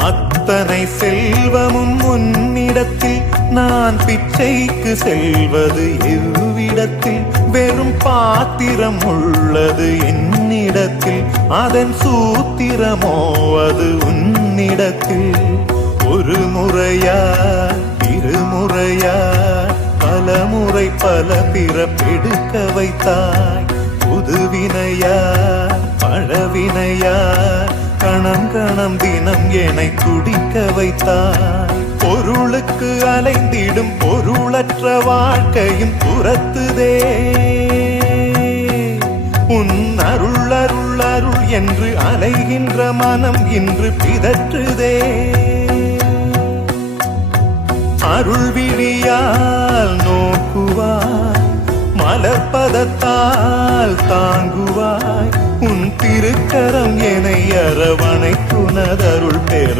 அத்தனை செல்வமும் உன்னிடத்தில் நான் பிச்சைக்கு செல்வது எவ்விடத்தில் வெறும் பாத்திரம் உள்ளது என்னிடத்தில் அதன் சூத்திரமோ அது உன்னிடத்தில் ஒரு முறையா இருமுறையா பல முறை பல பிறப்பெடுக்க வைத்தாய் புதுவினையா பழவினையா கணம் கணம் தினம் என்னை துடிக்க வைத்தாய் பொருளுக்கு அலைந்திடும் பொருளற்ற வாழ்க்கையும் துரத்துதே உன் அருள் அருள் அருள் என்று அலைகின்ற மனம் இன்று பிதற்றுதே அருள் விழியால் நோக்குவாய் மலர்பதத்தால் தாங்குவாய் உன் திருக்கரம் என்னை அரவணைத்துனதருள் பெற